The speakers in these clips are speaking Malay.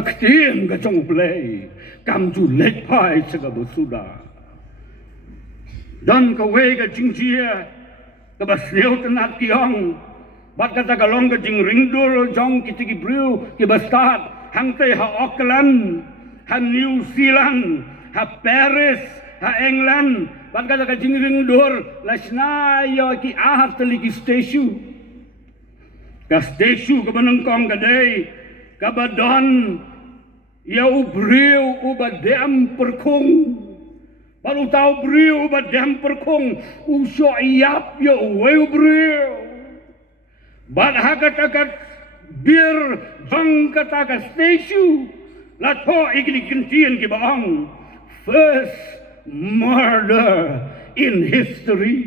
cái tiền cái trong play cầm chủ lệch phải sẽ có một số đà dan cái way cái chính chia cái bát siêu tên nát kiong bắt cái long cái chính ring door jong cái brew cái bát start hang tây ha Auckland ha New Zealand ha Paris ha England bắt cái chính ring door là snai yo cái ahar tali cái statue cái benang kong cái đây cái badon ya ubriu ubadem perkong baru tahu briu ubadem perkong usho iap ya uwe ubriu bad hakat bir jong kata statue la tho ikli kentien ki baong first murder in history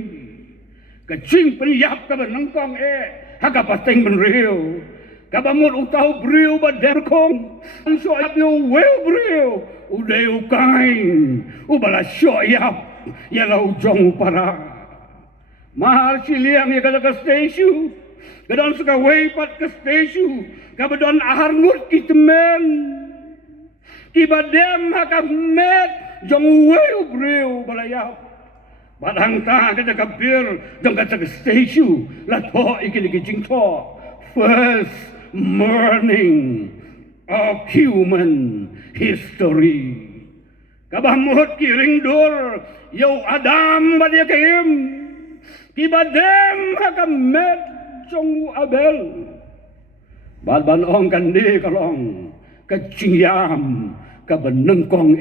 kaching penyap ka benang kong haka pateng ben riu kabamut utau briu badem perkong usho iap ya uwe ubriu uday ukain ubala shoyap ya lau jong para mahal siliang ya kata statue kadon suka weipat ke statue kabadon ahar ngut ki temen ki badem haka met jong weu breu balayap badang ta kata kapir jong kata statue la tho ikili ki jing tho first morning of human history. Kabah muhut ki ringdur yo Adam badia kem ki badem hakamet jong Abel ban ong kan de kalong ka ciyam ka beneng kong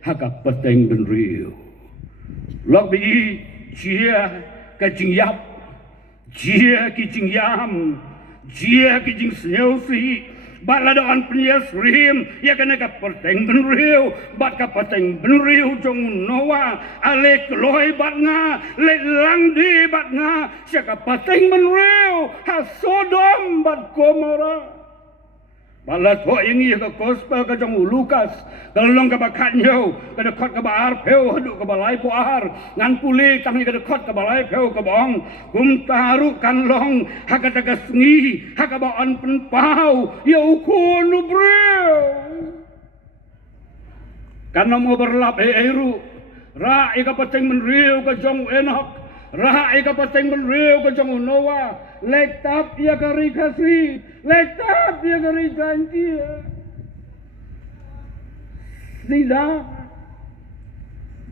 haka peteng ben riu lok bi chia ka ciyap chia ki ciyam chia ki jing sneusi baladon prias rim ya kena ka peteng ben riu bat ka peteng ben riu jong Noah ale kloi bat nga le lang di bat nga sia ka peteng ben riu ha Sodom bat Gomora balat ho ingi ka gospel ka jong Lukas kalong ka bakat nyo ka dekot ka baar peu hadu ka balai po ahar ngan puli tang ka dekot ka balai peu ka bong kum taru kan long hakata ka sngi hakaba on pen pau ya ukun breu kan mo berlap eru ra ka pateng men riu ka jong Enok ra ka pateng men riu ka jong Noah letap ya kari kasih letap ya kari janji sida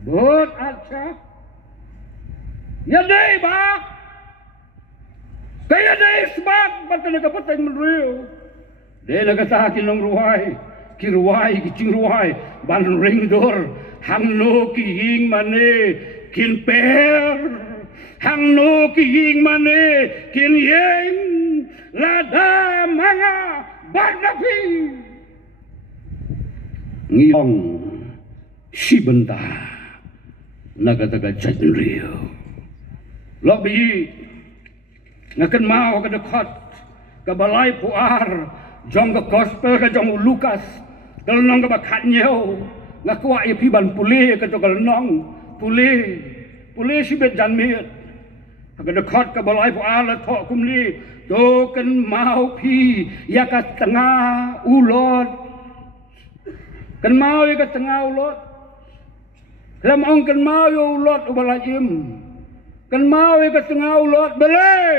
bot acha ya dei ba kaya dei sebab batang ka pateng men riu de la kata kinong ruai ki ruai ki ching ruai ban ring dor hang no ki hing mane kin per hang no ki hing mane kin yeng lada manga banapi ngiyong si benda nagataga jadin rio lobi ngakan mau ka dekot ka balai puar jong ka gospel ka jong Lukas kalnong ka bakat nyo ngakwa ipiban puli ka to kalnong puli si bet janmit ka dekot ka balai puar la tho kumli to kan mau pi ya ka tengah ulot kan mau ya ka tengah ulot lam ong kan mau yo ulot ubalajim kan mau ya ka tengah ulot belai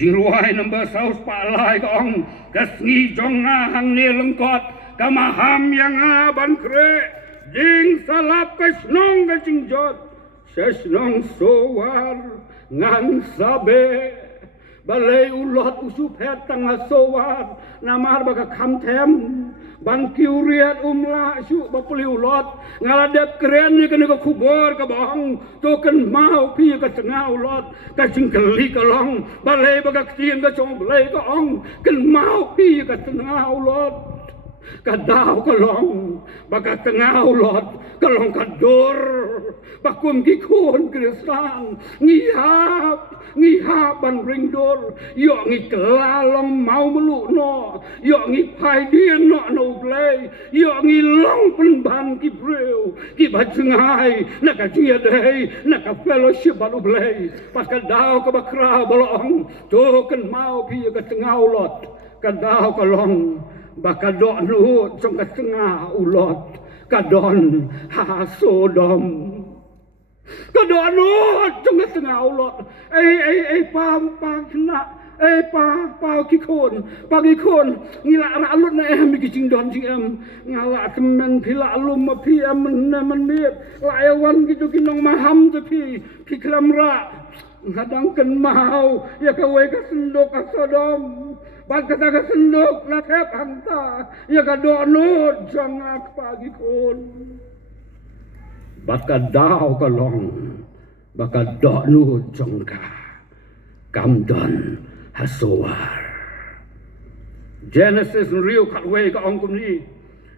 jiruai number saus palai kong kasngi jonga hang ni lengkot kamaham yang aban kre ding salap kasnong ka jingjot sesnong sowar ngan sabe balai ulot usup het tangah sowar namar baka kamtem ban kiuriat umla su bapuli ulot ngaladep keren ni kena ka kubur ka bahang token mau pi ka tengah ulot ka jingkeli ka long balai baka ktiin ka chong balai ka ong ken mau pi ka tengah ulot kadau kalong baka tengah ulot kalong kadur bakum gikon kristan ngihap ban ringdor yo ngi kelalong mau melu no yo ngi pai dien no no play yo ngi long pen ban ki breu ki bajngai na ka jia dei na ka fellowship balu play pas ka dau ka bakra bolong to kan mau pi ka tengah ulot kadau kalong bakadok nuhut jong ka tengah ulot kadon ha Sodom kadok nuhut jong ka tengah ulot pa kena pa kikon ngila alun na mi kijing don jing ngala temen pila alum ma pi man mit layawan gitu kinong maham te pi klamra hadang ken mau ya ka we ka sendok ka Sodom ban ka ka sendok na thep hanta ya ka do nut jangak pagi kon baka daw ka long baka do nut jongka kamdon hasowar Genesis riu kat we ka ong kum ni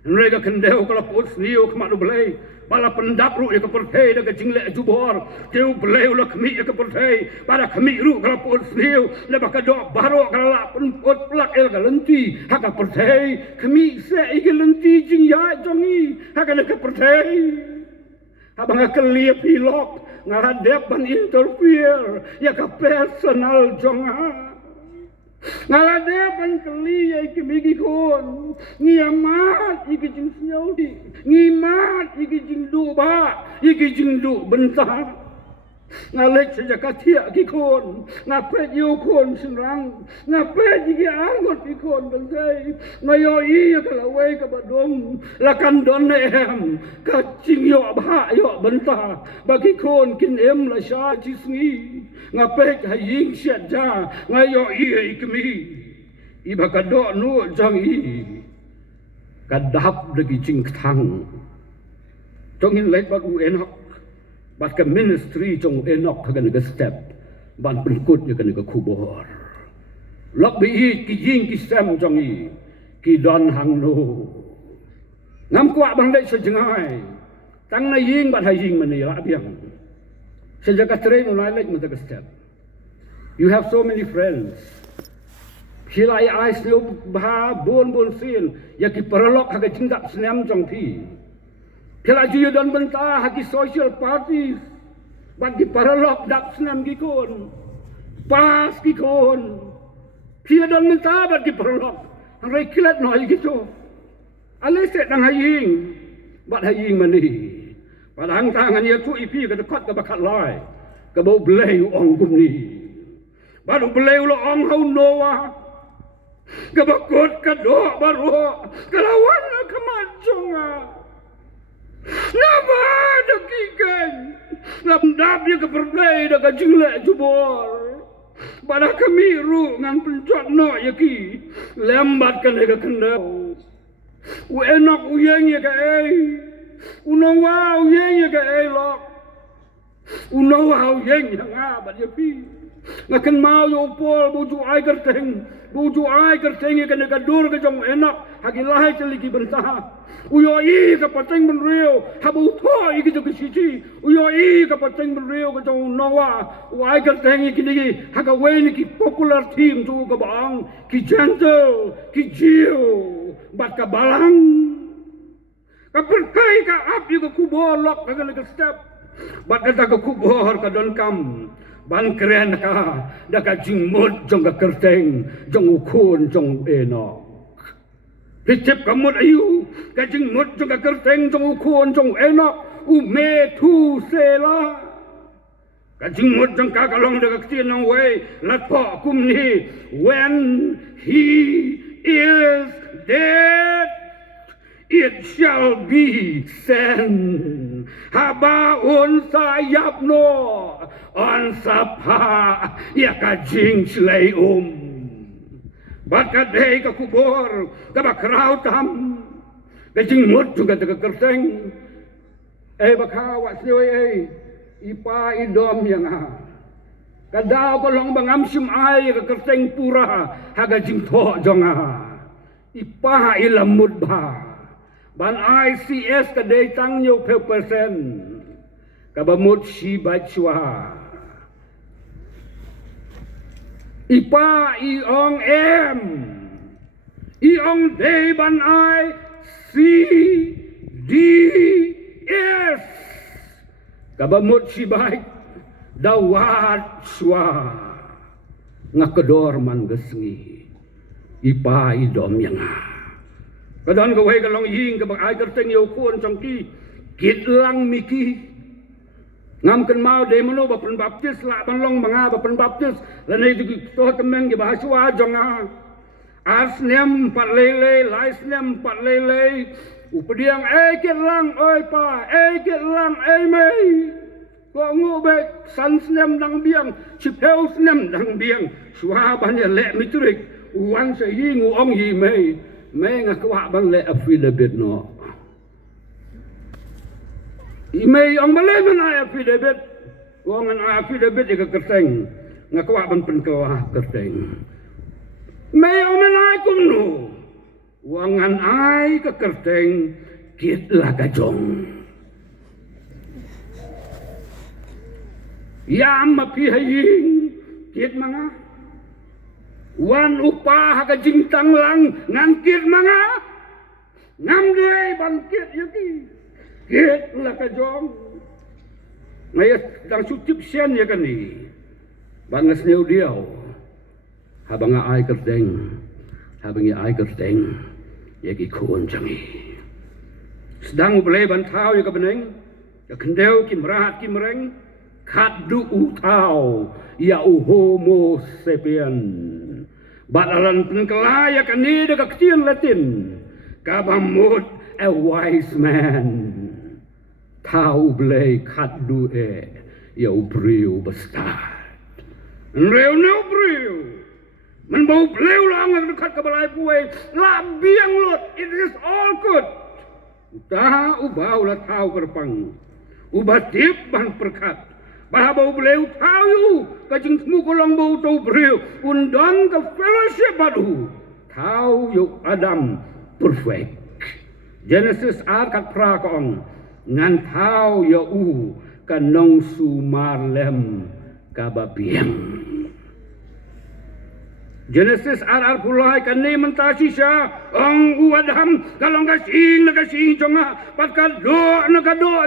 mereka kendeu kala put niu kmak do belai bala pendap ru ka perthei da ka jingle jubor teu belai ula kmi ka perthei pada kmi ru kala put niu le baka do baro kala la put plak el ka lenti ha ka perthei kmi se i ka lenti jing ya jongi ha ka ka perthei abang ka lia pilok ngadep ban interfere ya ka personal jonga ngalade ban keli ya ikimigi kon ngiamat ikijing snyodi ngimat ikijing du ba ikijing du bentar ngalek saja katia kikon ngapet yo kon senrang ngapet iki angot ikon bentai ngayo iya kalawe ka badong lakan don em ka cing yo ba yo bentar bagi kon kin em la sha jisngi ngapet haying syat ja ngayo iya ikmi iba kadok nu jang i kadap degi cing thang tongin lek bak u enok bat ke ministry jong enok ka ga step ban penkut ya ga kubor lok bi ki jing ki sem jong i ki don hang no ngam kwa bang dei sejengai tang na ying bat ha ying mani la biang sejak train no lek mo ga step you have so many friends hilai ai snu ba bon sin ya ki perlok ha ga jingdak senam jong pi Kala juyo don benta haki social parties bagi paralok dak senam gikon pas gikon pia don benta bagi paralok hangrai kilat no gitu ale set nang haying bat haying mani padang tangan ya tu ipi ka dekat ka bakat lai ka bau belai ong gumni baru belai lo ong hau noa ka bakot ka do baru kalawan ka majonga Napa ada kikan? Lamdap dia keperlai dah kajilek jubor. Pada kami ru ngan pencot no yaki. Lembatkan dia kendau. Enak uyang ya ke Unong wow uyang ya ke lok. Unong wow uyang ya ngabat ya pi. Ngakan mau yo pol buju ai kerteng. Buju ai kerteng ya kena kadur ke jong enak. Hagi lahai celiki bentah. Uyo i ka pateng ben rio habu tho i ki ke siji uyo i ka pateng ben rio ka jong nowa wai ka tengi ki ni ha ka we ni ki popular team tu ka bang ki gentle ki jiu bat ka balang ka perkai ka ap yu ka kubor lok ka ka step bat ka kubor ka don kam ban keren ka da ka jingmut jong ka kerteng jong ukun jong eno Picip kamut ayu, kajing mut jong kerteng jong ukun jong enok, ume tu sela. Kajing mut jong kakalong daga ktian ng way, latpo kumni, when he is dead, it shall be sent. Habaun sayap no, on sapa, ya kajing slay Bakat deh ka kubor, ka bakraw tam, kajing mut juga ka kerteng. Bakawa siyoy ipa idom yang ha. Kadaw ko long bangam sumay ka kerteng pura, haga jing to jong ha. Ipa ilamud ba. Ban ICS ka day tang yo persen. Kabamut si bachwa. Ipa iong em iong day ban I C D S kabamut si baik dawat swa ngakedor man gesngi ipa idom yang kadon ko ka long ying ka bang ai ka teng yo kun trong ki kit lang miki ngam kan mau de mano ba pen baptis la ban long banga ba pen baptis la nei tu to temeng ge ba swa jonga asnem pat lele laisnem pat lele upediang kit lang oi pa kit lang mei ko ngu be san snem dang biang chipeu snem dang biang swa ban ya le mitrik wan se yi ngu ong yi mei nga kwa ban le affidavit no imei ong bale man affidavit wong an affidavit ka kerteng nga kwa ban pen kwa kerteng mei ong man kum no wong an ai ka kerteng kit la ka jong yam ma pi haying kit manga wan upah ka jingtang lang ngangkit manga ngamde bangkit yuki kit la ka jong ngaya dang sutip sian ya kan ni bangas neu diau habanga ai kerteng habangi ai kerteng ya ki kuon jangi sedang ubele ban thau ya ka beneng ya kendeu kim rahat kim reng khat du u thau ya u homo sapien badalan penkelaya kani de kecil latin kabamut a wise man tau blay kadu ya ubriu bestad reu no briu man bau bleu lang ang dekat kabalai puai la biang lot it is all good utah ubau la tau kerpang ubatip ban perkat Bahabaw beliau tahu kajing temu kolong bau tahu beliau undang ke fellowship baru tahu yuk Adam perfect Genesis akat prakong ngan tahu ya kanong sumarlem kababiang Genesis ar pulai kani mentasi sya ong Adam kalong kasing jonga pat kado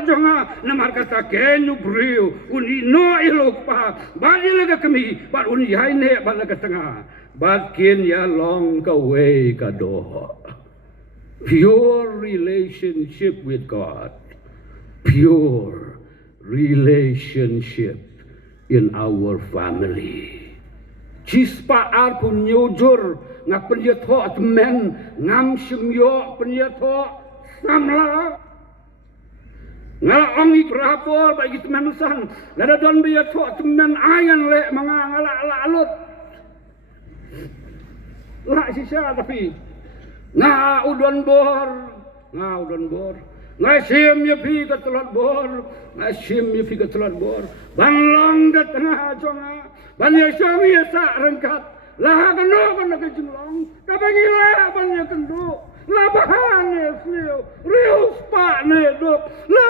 jonga namar kata kenu brio uni no ilok pa bali laga kami pat uni haine pat laga tengah bat kin ya long away kado pure relationship with God pure relationship in our family Cispa ar pun nyujur ngak penyeto temen ngam semyo penyeto samla ngala ongi rapor bagi temen san lada don penyeto temen ayan le manga ngala alut la sisa tapi udon bor ngasim ye pi ka telot bor ngasim ye pi ka telot bor banlong ka tengah jonga banyak suami sa rengkat lah kendo kan ke jinglong kapangila banyak kendo lah bahan ne sio rius pa ne dok la